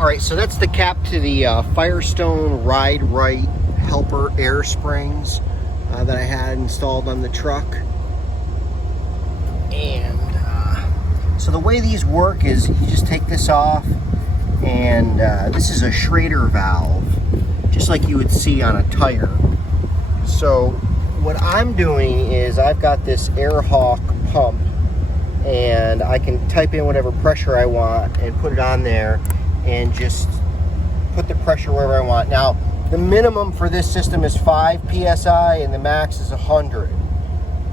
All right, so that's the cap to the Firestone Ride Right helper air springs that I had installed on the truck. And so the way these work is you just take this off, and this is a Schrader valve, just like you would see on a tire. So what I'm doing is I've got this AirHawk pump, and I can type in whatever pressure I want and put it on there and just put the pressure wherever I want. Now, the minimum for this system is 5 PSI and the max is 100.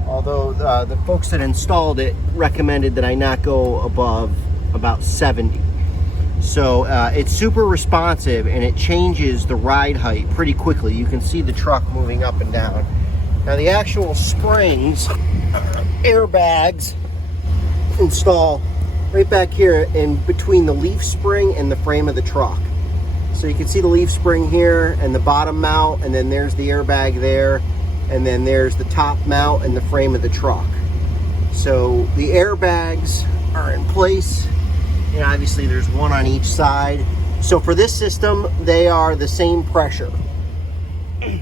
Although the folks that installed it recommended that I not go above about 70. So it's super responsive, and it changes the ride height pretty quickly. You can see the truck moving up and down. Now the actual springs, airbags, install right back here in between the leaf spring and the frame of the truck. So you can see the leaf spring here and the bottom mount, and then there's the airbag there, and then there's the top mount and the frame of the truck. So the airbags are in place, and obviously there's one on each side. So for this system, they are the same pressure. So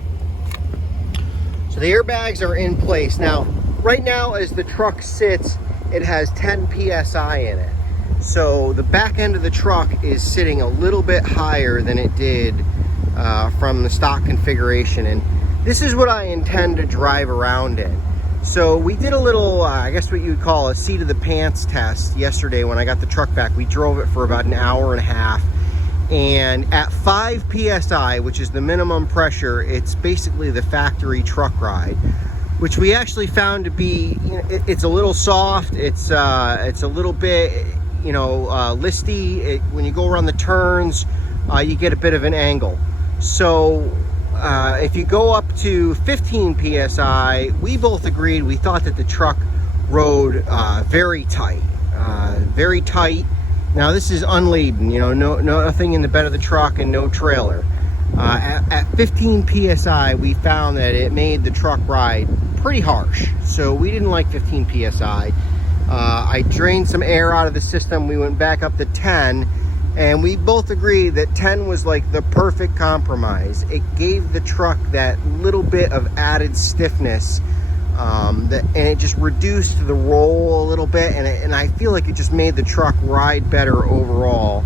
the airbags are in place. Now, right now as the truck sits, it has 10 PSI in it. So the back end of the truck is sitting a little bit higher than it did from the stock configuration. And this is what I intend to drive around in. So we did a little, I guess what you would call a seat of the pants test yesterday when I got the truck back. We drove it for about an hour and a half. And at 5 PSI, which is the minimum pressure, it's basically the factory truck ride, which we actually found to be, you know, it's a little soft. It's a little bit, you know, listy. When you go around the turns, you get a bit of an angle. So if you go up to 15 PSI, we both agreed, we thought that the truck rode very tight, very tight. Now this is unladen, you know, nothing in the bed of the truck and no trailer. At 15 PSI, we found that it made the truck ride pretty harsh. So we didn't like 15 PSI. I drained some air out of the system. We went back up to 10, and we both agreed that 10 was like the perfect compromise. It gave the truck that little bit of added stiffness, and it just reduced the roll a little bit, and I feel like it just made the truck ride better overall.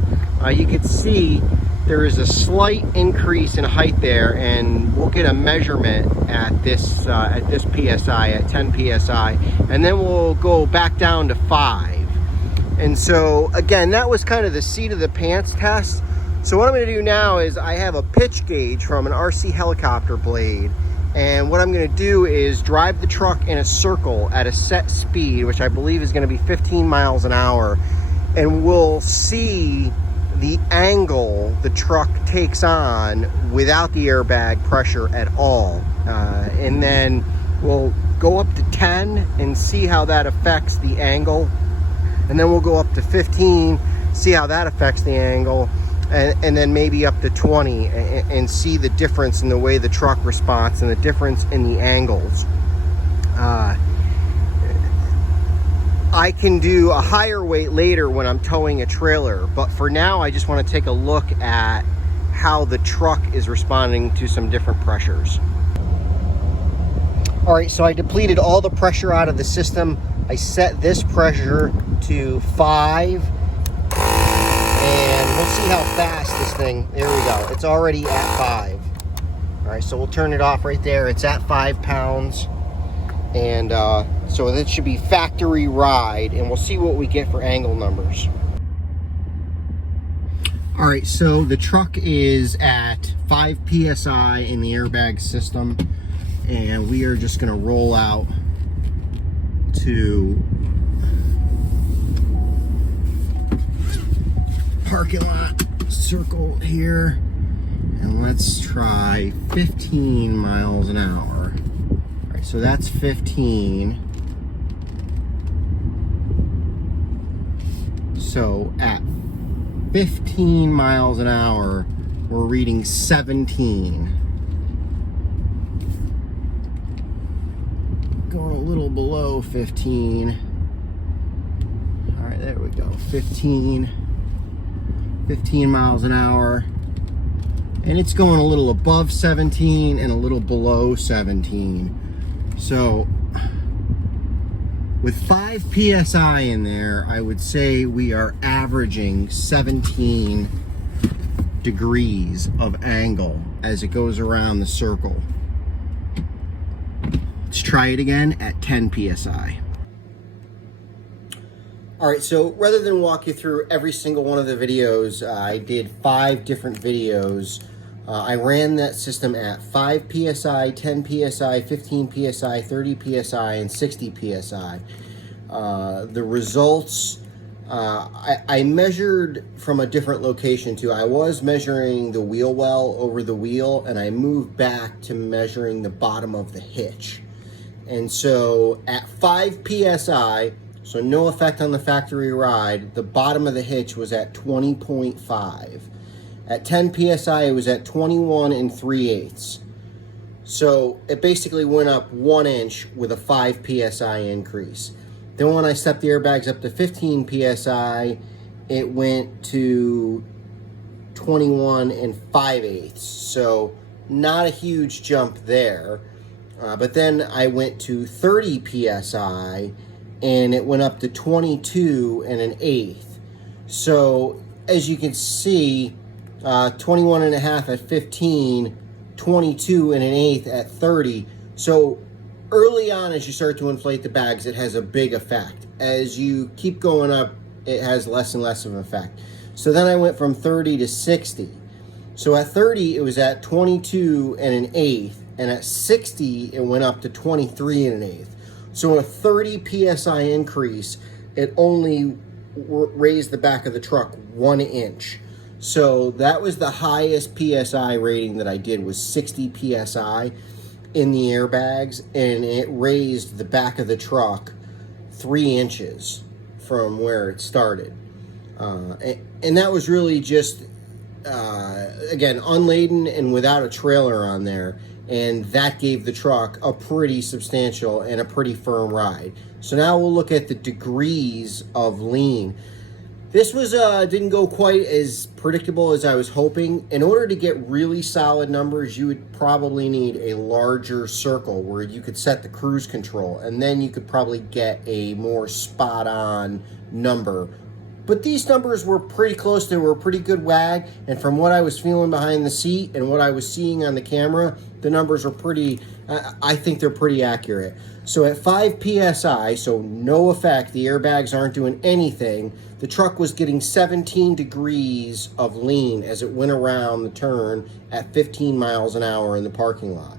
You can see there is a slight increase in height there, and we'll get a measurement at this PSI, at 10 PSI, and then we'll go back down to 5. And so again, that was kind of the seat of the pants test. So what I'm going to do now is I have a pitch gauge from an RC helicopter blade, and what I'm going to do is drive the truck in a circle at a set speed, which I believe is going to be 15 miles an hour, and we'll see the angle the truck takes on without the airbag pressure at all. And then we'll go up to 10 and see how that affects the angle. And then we'll go up to 15, see how that affects the angle. And then maybe up to 20 and see the difference in the way the truck responds and the difference in the angles. I can do a higher weight later when I'm towing a trailer, but for now I just want to take a look at how the truck is responding to some different pressures. All right, so I depleted all the pressure out of the system. I set this pressure to 5, and we'll see how fast this thing, there we go, it's already at 5. All right, so we'll turn it off right there. It's at 5 pounds. And so it should be factory ride, and we'll see what we get for angle numbers. All right, so the truck is at 5 PSI in the airbag system, and we are just gonna roll out to parking lot circle here, and let's try 15 miles an hour. So that's 15. So at 15 miles an hour, we're reading 17. Going a little below 15. All right, there we go, 15. 15 miles an hour. And it's going a little above 17 and a little below 17. So with 5 PSI in there, I would say we are averaging 17 degrees of angle as it goes around the circle. Let's try it again at 10 PSI. All right, so rather than walk you through every single one of the videos, I did 5 different videos. I ran that system at 5 PSI, 10 PSI, 15 PSI, 30 PSI, and 60 PSI. The results, I measured from a different location too. I was measuring the wheel well over the wheel, and I moved back to measuring the bottom of the hitch. And so at 5 PSI, so no effect on the factory ride, the bottom of the hitch was at 20.5. At 10 PSI, it was at 21 3/8. So it basically went up 1 inch with a 5 PSI increase. Then when I stepped the airbags up to 15 PSI, it went to 21 5/8. So not a huge jump there. But then I went to 30 PSI, and it went up to 22 1/8. So as you can see, 21 1/2 at 15, 22 1/8 at 30. So early on, as you start to inflate the bags, it has a big effect. As you keep going up, it has less and less of an effect. So then I went from 30 to 60. So at 30, it was at 22 1/8, and at 60, it went up to 23 1/8. So a 30 PSI increase, it only raised the back of the truck 1 inch. So that was the highest PSI rating that I did, was 60 PSI in the airbags, and it raised the back of the truck 3 inches from where it started. And that was really just, again, unladen and without a trailer on there. And that gave the truck a pretty substantial and a pretty firm ride. So now we'll look at the degrees of lean. This was didn't go quite as predictable as I was hoping. In order to get really solid numbers, you would probably need a larger circle where you could set the cruise control, and then you could probably get a more spot on number. But these numbers were pretty close. They were a pretty good wag, and from what I was feeling behind the seat and what I was seeing on the camera, the numbers are pretty, I think they're pretty accurate. So at 5 PSI, so no effect, the airbags aren't doing anything, the truck was getting 17 degrees of lean as it went around the turn at 15 miles an hour in the parking lot.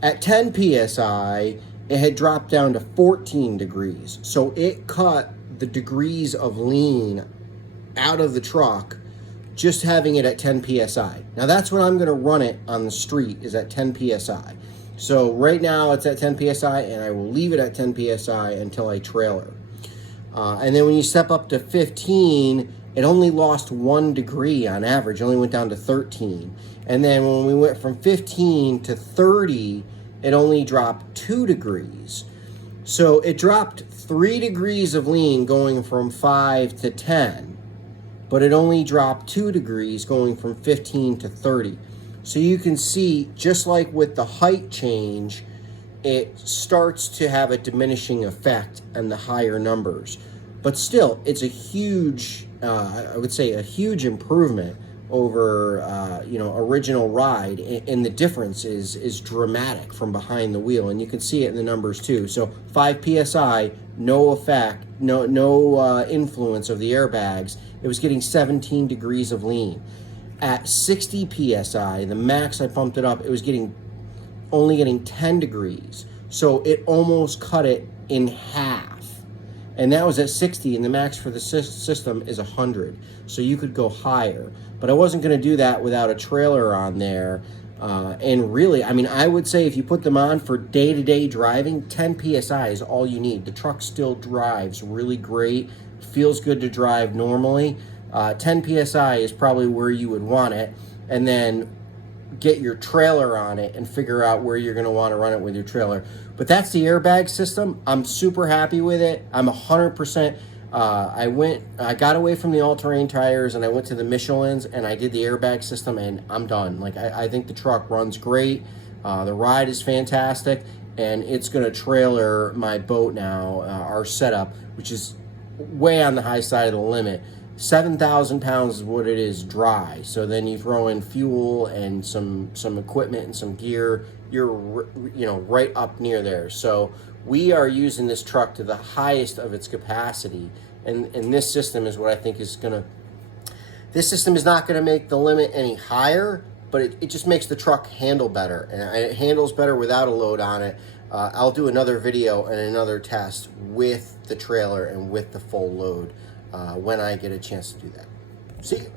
At 10 PSI, it had dropped down to 14 degrees. So it cut the degrees of lean out of the truck just having it at 10 PSI. Now that's when I'm gonna run it on the street, is at 10 PSI. So right now it's at 10 PSI, and I will leave it at 10 PSI until I trailer. And then when you step up to 15, it only lost 1 degree on average, only went down to 13. And then when we went from 15 to 30, it only dropped 2 degrees. So it dropped 3 degrees of lean going from 5 to 10, but it only dropped 2 degrees going from 15 to 30. So you can see, just like with the height change, it starts to have a diminishing effect on the higher numbers. But still, it's a huge, I would say a huge improvement over, original ride. And the difference is dramatic from behind the wheel. And you can see it in the numbers too. So 5 PSI, no effect, no influence of the airbags. It was getting 17 degrees of lean. At 60 PSI, the max I pumped it up, it was only getting 10 degrees. So it almost cut it in half. And that was at 60, and the max for the system is 100. So you could go higher. But I wasn't going to do that without a trailer on there. And really, I mean, I would say if you put them on for day-to-day driving, 10 PSI is all you need. The truck still drives really great, feels good to drive normally. 10 PSI is probably where you would want it. And then get your trailer on it and figure out where you're going to want to run it with your trailer. But that's the airbag system. I'm super happy with it. I'm 100% I got away from the all-terrain tires and I went to the Michelins and I did the airbag system and I'm done. Like, I think the truck runs great. The ride is fantastic, and it's gonna trailer my boat now, our setup, which is way on the high side of the limit. 7,000 pounds is what it is dry. So then you throw in fuel and some equipment and some gear, you're right up near there. So we are using this truck to the highest of its capacity, and this system is what I think is gonna. This system is not gonna make the limit any higher, but it just makes the truck handle better, and it handles better without a load on it. I'll do another video and another test with the trailer and with the full load when I get a chance to do that. See you.